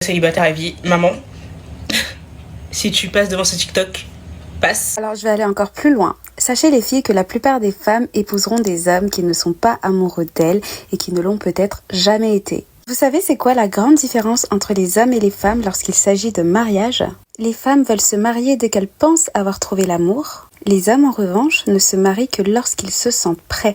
Célibataire à vie, maman, si tu passes devant ce TikTok, passe. Alors je vais aller encore plus loin. Sachez les filles que la plupart des femmes épouseront des hommes qui ne sont pas amoureux d'elles et qui ne l'ont peut-être jamais été. Vous savez c'est quoi la grande différence entre les hommes et les femmes lorsqu'il s'agit de mariage? Les femmes veulent se marier dès qu'elles pensent avoir trouvé l'amour. Les hommes en revanche ne se marient que lorsqu'ils se sentent prêts.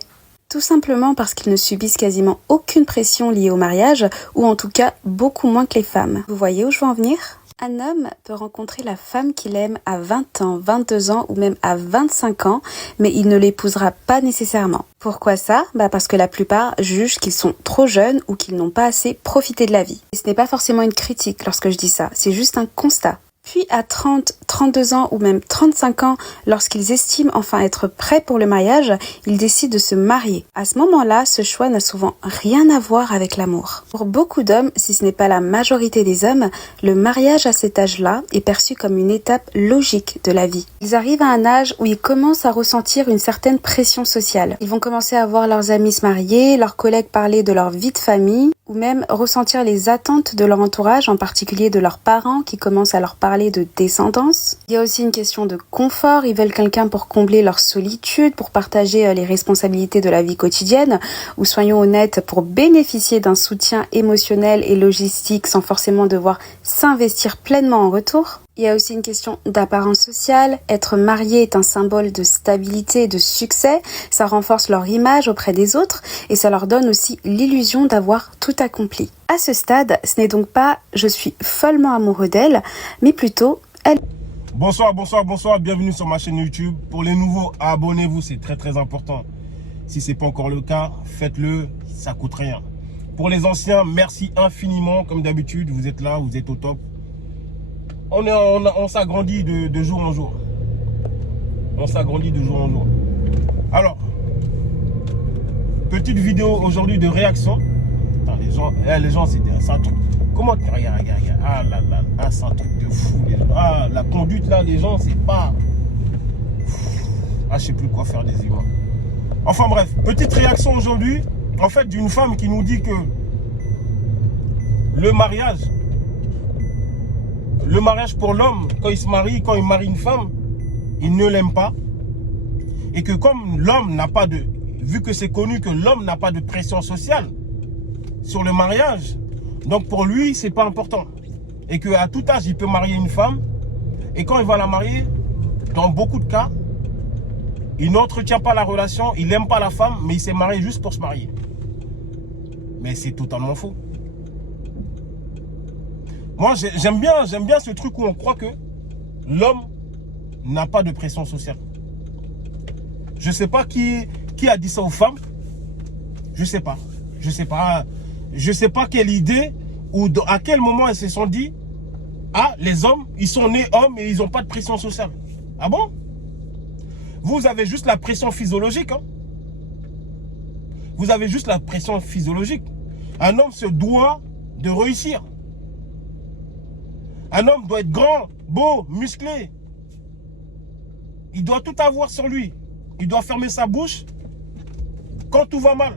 Tout simplement parce qu'ils ne subissent quasiment aucune pression liée au mariage, ou en tout cas beaucoup moins que les femmes. Vous voyez où je veux en venir ? Un homme peut rencontrer la femme qu'il aime à 20 ans, 22 ans ou même à 25 ans, mais il ne l'épousera pas nécessairement. Pourquoi ça ? Parce que la plupart jugent qu'ils sont trop jeunes ou qu'ils n'ont pas assez profité de la vie. Et ce n'est pas forcément une critique lorsque je dis ça, c'est juste un constat. Puis à 30, 32 ans ou même 35 ans, lorsqu'ils estiment enfin être prêts pour le mariage, ils décident de se marier. À ce moment-là, ce choix n'a souvent rien à voir avec l'amour. Pour beaucoup d'hommes, si ce n'est pas la majorité des hommes, le mariage à cet âge-là est perçu comme une étape logique de la vie. Ils arrivent à un âge où ils commencent à ressentir une certaine pression sociale. Ils vont commencer à voir leurs amis se marier, leurs collègues parler de leur vie de famille, ou même ressentir les attentes de leur entourage, en particulier de leurs parents qui commencent à leur parler de descendance. Il y a aussi une question de confort, ils veulent quelqu'un pour combler leur solitude, pour partager les responsabilités de la vie quotidienne, ou soyons honnêtes, pour bénéficier d'un soutien émotionnel et logistique sans forcément devoir s'investir pleinement en retour. Il y a aussi une question d'apparence sociale. Être marié est un symbole de stabilité et de succès. Ça renforce leur image auprès des autres et ça leur donne aussi l'illusion d'avoir tout accompli. À ce stade, ce n'est donc pas « je suis follement amoureux d'elle », mais plutôt « elle ». Bonsoir, bienvenue sur ma chaîne YouTube. Pour les nouveaux, abonnez-vous, c'est très important. Si ce n'est pas encore le cas, faites-le, ça coûte rien. Pour les anciens, merci infiniment, comme d'habitude, vous êtes là, vous êtes au top. On s'agrandit de jour en jour. On s'agrandit de jour en jour. Alors, petite vidéo aujourd'hui de réaction. Attends, les gens c'est un truc. Comment regarde. Ah là là, c'est un truc de fou. Ah, la conduite là, les gens, c'est pas. Ah, je sais plus quoi faire des humains. Enfin bref, petite réaction aujourd'hui, en fait, d'une femme qui nous dit que le mariage pour l'homme, quand il se marie, quand il marie une femme, il ne l'aime pas. Et que comme l'homme n'a pas de... Vu que c'est connu que l'homme n'a pas de pression sociale sur le mariage, donc pour lui, c'est pas important. Et qu'à tout âge, il peut marier une femme. Et quand il va la marier, dans beaucoup de cas, il n'entretient pas la relation, il n'aime pas la femme, mais il s'est marié juste pour se marier. Mais c'est totalement faux. Moi, j'aime bien ce truc où on croit que l'homme n'a pas de pression sociale. Je ne sais pas qui a dit ça aux femmes. Je sais pas. Je sais pas quelle idée ou à quel moment elles se sont dit « Ah, les hommes, ils sont nés hommes et ils n'ont pas de pression sociale. » Ah bon? Vous avez juste la pression physiologique. Hein? Vous avez juste la pression physiologique. Un homme se doit de réussir. Un homme doit être grand, beau, musclé. Il doit tout avoir sur lui. Il doit fermer sa bouche quand tout va mal.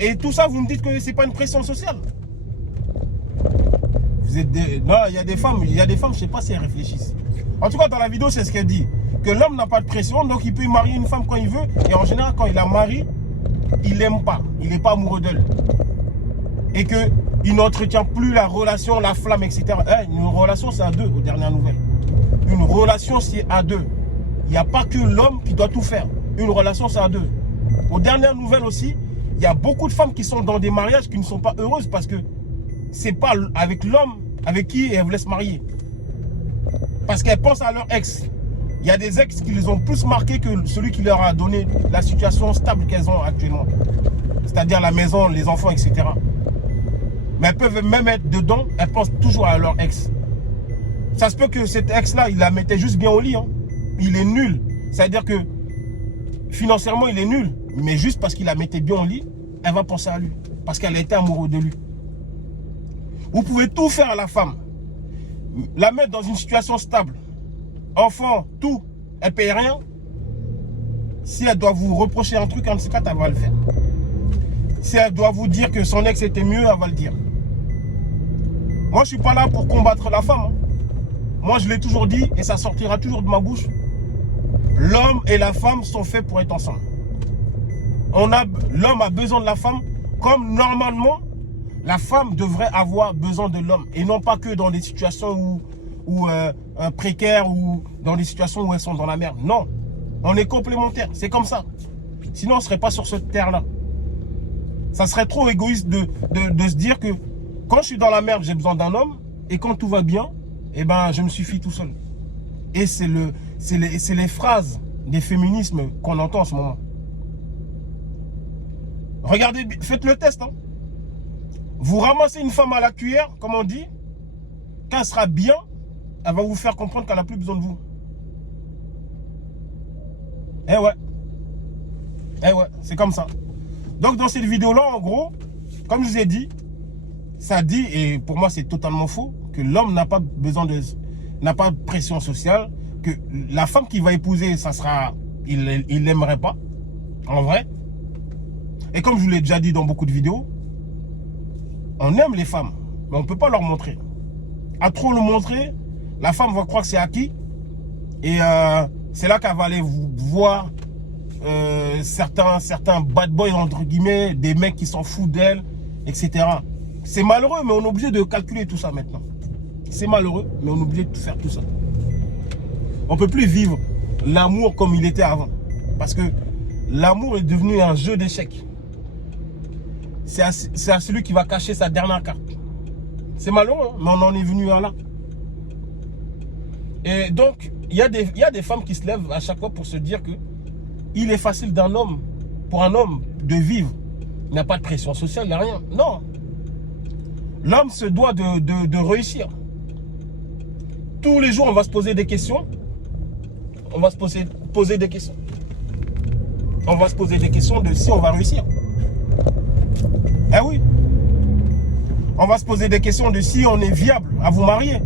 Et tout ça, vous me dites que ce n'est pas une pression sociale. Vous êtes non, il y a des femmes, je ne sais pas si elles réfléchissent. En tout cas, dans la vidéo, c'est ce qu'elle dit. Que l'homme n'a pas de pression, donc il peut marier une femme quand il veut. Et en général, quand il la marie, il l'aime pas. Il n'est pas amoureux d'elle. Et qu'il n'entretient plus la relation, la flamme, etc. Une relation, c'est à deux, aux dernières nouvelles. Une relation, c'est à deux. Il n'y a pas que l'homme qui doit tout faire. Une relation, c'est à deux. Aux dernières nouvelles aussi, il y a beaucoup de femmes qui sont dans des mariages qui ne sont pas heureuses parce que c'est pas avec l'homme avec qui elles voulaient se marier. Parce qu'elles pensent à leur ex. Il y a des ex qui les ont plus marqués que celui qui leur a donné la situation stable qu'elles ont actuellement. C'est-à-dire la maison, les enfants, etc. Mais elles peuvent même être dedans, elles pensent toujours à leur ex. Ça se peut que cet ex-là, il la mettait juste bien au lit. Hein. Il est nul. C'est-à-dire que financièrement, il est nul. Mais juste parce qu'il la mettait bien au lit, elle va penser à lui. Parce qu'elle a été amoureuse de lui. Vous pouvez tout faire à la femme. La mettre dans une situation stable. Enfant, tout. Elle paye rien. Si elle doit vous reprocher un truc, en ce cas, elle va le faire. Si elle doit vous dire que son ex était mieux, elle va le dire. Moi, je suis pas là pour combattre la femme. Hein. Moi, je l'ai toujours dit et ça sortira toujours de ma bouche. L'homme et la femme sont faits pour être ensemble. L'homme a besoin de la femme comme normalement la femme devrait avoir besoin de l'homme. Et non pas que dans des situations précaires ou dans des situations où elles sont dans la merde. Non, on est complémentaires. C'est comme ça. Sinon, on ne serait pas sur cette terre-là. Ça serait trop égoïste de se dire que quand je suis dans la merde, j'ai besoin d'un homme. Et quand tout va bien, eh ben, je me suffis tout seul. Et c'est les phrases des féminismes qu'on entend en ce moment. Regardez, faites le test. Hein. Vous ramassez une femme à la cuillère, comme on dit. Quand elle sera bien, elle va vous faire comprendre qu'elle n'a plus besoin de vous. Eh ouais. Eh ouais, c'est comme ça. Donc dans cette vidéo-là, en gros, comme je vous ai dit, ça dit, et pour moi c'est totalement faux, que l'homme n'a pas besoin n'a pas de pression sociale, que la femme qu'il va épouser, ça sera, il l'aimerait pas, en vrai. Et comme je vous l'ai déjà dit dans beaucoup de vidéos, on aime les femmes, mais on ne peut pas leur montrer. À trop le montrer, la femme va croire que c'est acquis. Et c'est là qu'elle va aller voir certains bad boys, entre guillemets, des mecs qui s'en foutent d'elle, etc. C'est malheureux, mais on est obligé de calculer tout ça maintenant. C'est malheureux, mais on est obligé de faire tout ça. On ne peut plus vivre l'amour comme il était avant. Parce que l'amour est devenu un jeu d'échecs. C'est à celui qui va cacher sa dernière carte. C'est malheureux, hein, mais on en est venu à là. Et donc, il y a des femmes qui se lèvent à chaque fois pour se dire que il est facile pour un homme de vivre. Il n'y a pas de pression sociale, il n'y a rien. Non. L'homme se doit de réussir. Tous les jours, on va se poser des questions. On va se poser des questions. On va se poser des questions de si on va réussir. Eh oui. On va se poser des questions de si on est viable à vous marier.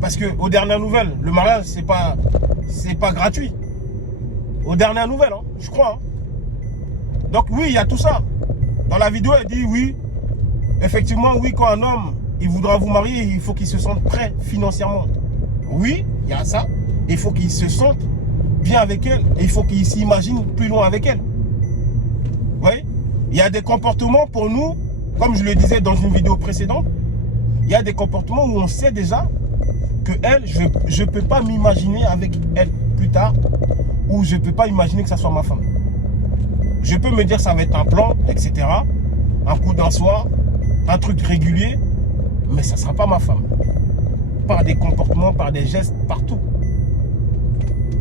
Parce que aux dernières nouvelles, le mariage, c'est pas gratuit. Aux dernières nouvelles, hein, je crois. Hein. Donc oui, il y a tout ça. Dans la vidéo, elle dit oui. Effectivement, oui, quand un homme, il voudra vous marier, il faut qu'il se sente prêt financièrement. Oui, il y a ça. Il faut qu'il se sente bien avec elle. Et il faut qu'il s'imagine plus loin avec elle. Vous voyez? Il y a des comportements pour nous, comme je le disais dans une vidéo précédente, il y a des comportements où on sait déjà que elle, je ne peux pas m'imaginer avec elle plus tard, ou je ne peux pas imaginer que ça soit ma femme. Je peux me dire ça va être un plan, etc. Un coup d'un soir, un truc régulier, mais ça ne sera pas ma femme. Par des comportements, par des gestes, partout.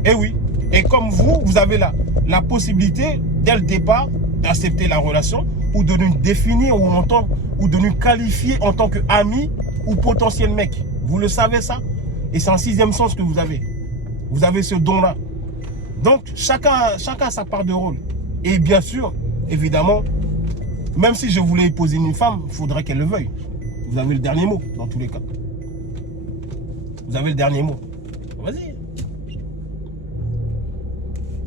Et oui, et comme vous avez la possibilité, dès le départ, d'accepter la relation, ou de nous définir, ou de nous qualifier en tant qu'ami ou potentiel mec. Vous le savez ça? Et c'est un sixième sens que vous avez. Vous avez ce don-là. Donc, chacun a sa part de rôle. Et bien sûr, évidemment, même si je voulais épouser une femme, il faudrait qu'elle le veuille. Vous avez le dernier mot, dans tous les cas. Vous avez le dernier mot. Vas-y.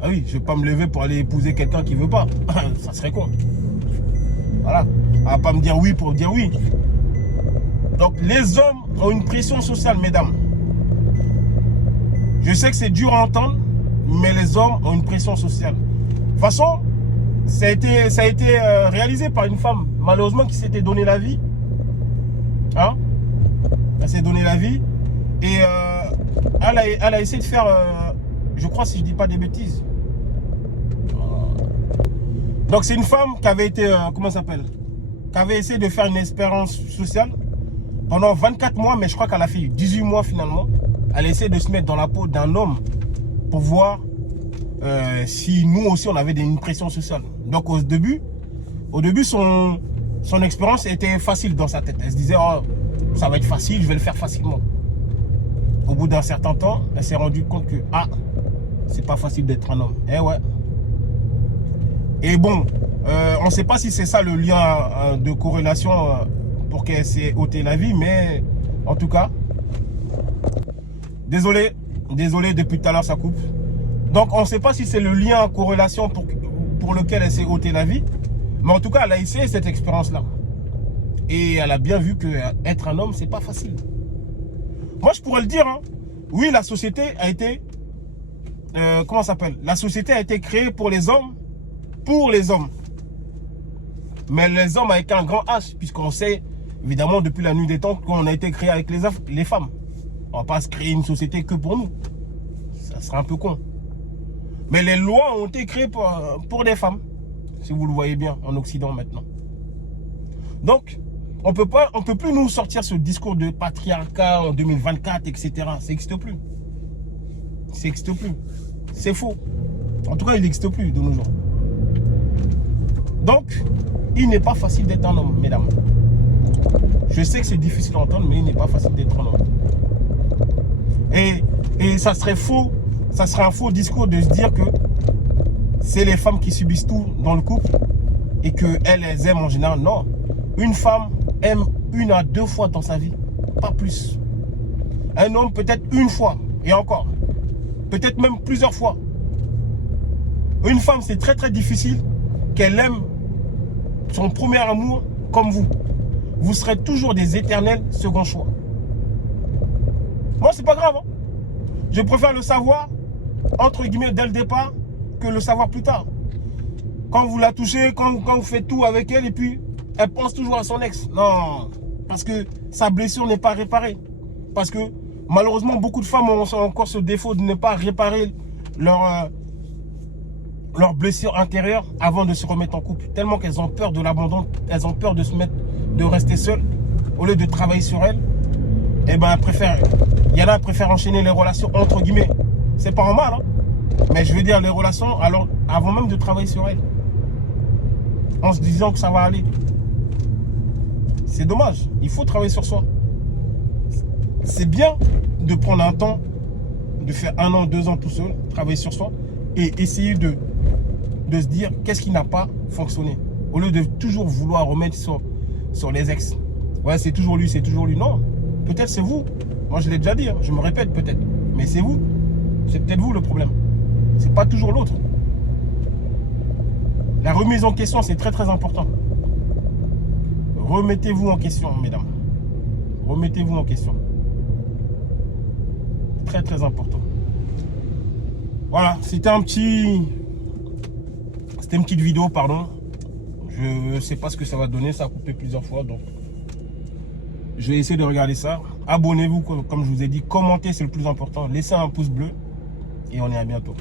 Ah oui, je ne vais pas me lever pour aller épouser quelqu'un qui ne veut pas. Ça serait con. Voilà. On va pas me dire oui pour dire oui. Donc, les hommes ont une pression sociale, mesdames. Je sais que c'est dur à entendre, mais les hommes ont une pression sociale. De toute façon, ça a été réalisé par une femme, malheureusement, qui s'était donné la vie. Hein? Elle s'est donné la vie. Et elle a essayé de faire, je crois, si je ne dis pas des bêtises. Donc, c'est une femme qui avait été, comment ça s'appelle? Qui avait essayé de faire une expérience sociale pendant 24 mois, mais je crois qu'elle a fait 18 mois finalement. Elle a essayé de se mettre dans la peau d'un homme pour voir si nous aussi on avait une pression sociale. Donc au début son expérience était facile dans sa tête. Elle se disait, oh, ça va être facile, je vais le faire facilement. Au bout d'un certain temps, elle s'est rendue compte que, ah, c'est pas facile d'être un homme. Eh ouais. Et bon, on ne sait pas si c'est ça le lien de corrélation pour qu'elle s'est ôté la vie, mais en tout cas, désolé, depuis tout à l'heure ça coupe. Donc on ne sait pas si c'est le lien en corrélation pour lequel elle s'est ôté la vie, mais en tout cas elle a essayé cette expérience-là. Et elle a bien vu que être un homme, c'est pas facile. Moi, je pourrais le dire. Hein. Oui, la société a été... comment ça s'appelle? La société a été créée pour les hommes. Pour les hommes. Mais les hommes avec un grand H. Puisqu'on sait, évidemment, depuis la nuit des temps, qu'on a été créé avec les femmes. On va pas se créer une société que pour nous. Ça serait un peu con. Mais les lois ont été créées pour des femmes. Si vous le voyez bien, en Occident maintenant. Donc, on peut plus nous sortir ce discours de patriarcat en 2024, etc. Ça n'existe plus. Ça n'existe plus. C'est faux. En tout cas, il n'existe plus de nos jours. Donc, il n'est pas facile d'être un homme, mesdames. Je sais que c'est difficile à entendre, mais il n'est pas facile d'être un homme. Et ça serait faux. Ça serait un faux discours de se dire que c'est les femmes qui subissent tout dans le couple et qu'elles les aiment en général. Non. Une femme aime 1 à 2 fois dans sa vie, pas plus. Un homme peut-être 1 fois, et encore. Peut-être même plusieurs fois. Une femme, c'est très très difficile qu'elle aime son premier amour comme vous. Vous serez toujours des éternels second choix. Moi, c'est pas grave. Hein. Je préfère le savoir, entre guillemets, dès le départ, que le savoir plus tard. Quand vous la touchez, quand vous faites tout avec elle, et puis elle pense toujours à son ex. Non, parce que sa blessure n'est pas réparée. Parce que malheureusement, beaucoup de femmes ont encore ce défaut de ne pas réparer leur blessure intérieure avant de se remettre en couple. Tellement qu'elles ont peur de l'abandon, elles ont peur de rester seules. Au lieu de travailler sur elles, eh ben, il y en a qui préfèrent enchaîner les relations entre guillemets. C'est pas en mal, hein. Mais je veux dire les relations alors avant même de travailler sur elles. En se disant que ça va aller. C'est dommage. Il faut travailler sur soi. C'est bien de prendre un temps, de faire 1 an, 2 ans tout seul, travailler sur soi et essayer de se dire qu'est-ce qui n'a pas fonctionné. Au lieu de toujours vouloir remettre sur les ex. Ouais, c'est toujours lui, c'est toujours lui. Non, peut-être c'est vous. Moi, je l'ai déjà dit, hein. Je me répète peut-être. Mais c'est vous. C'est peut-être vous le problème. C'est pas toujours l'autre. La remise en question, c'est très très important. Remettez-vous en question, mesdames. Remettez-vous en question. Très très important. Voilà, c'était une petite vidéo, pardon. Je sais pas ce que ça va donner, ça a coupé plusieurs fois, donc je vais essayer de regarder ça. Abonnez-vous, comme je vous ai dit. Commentez, c'est le plus important. Laissez un pouce bleu et on est à bientôt.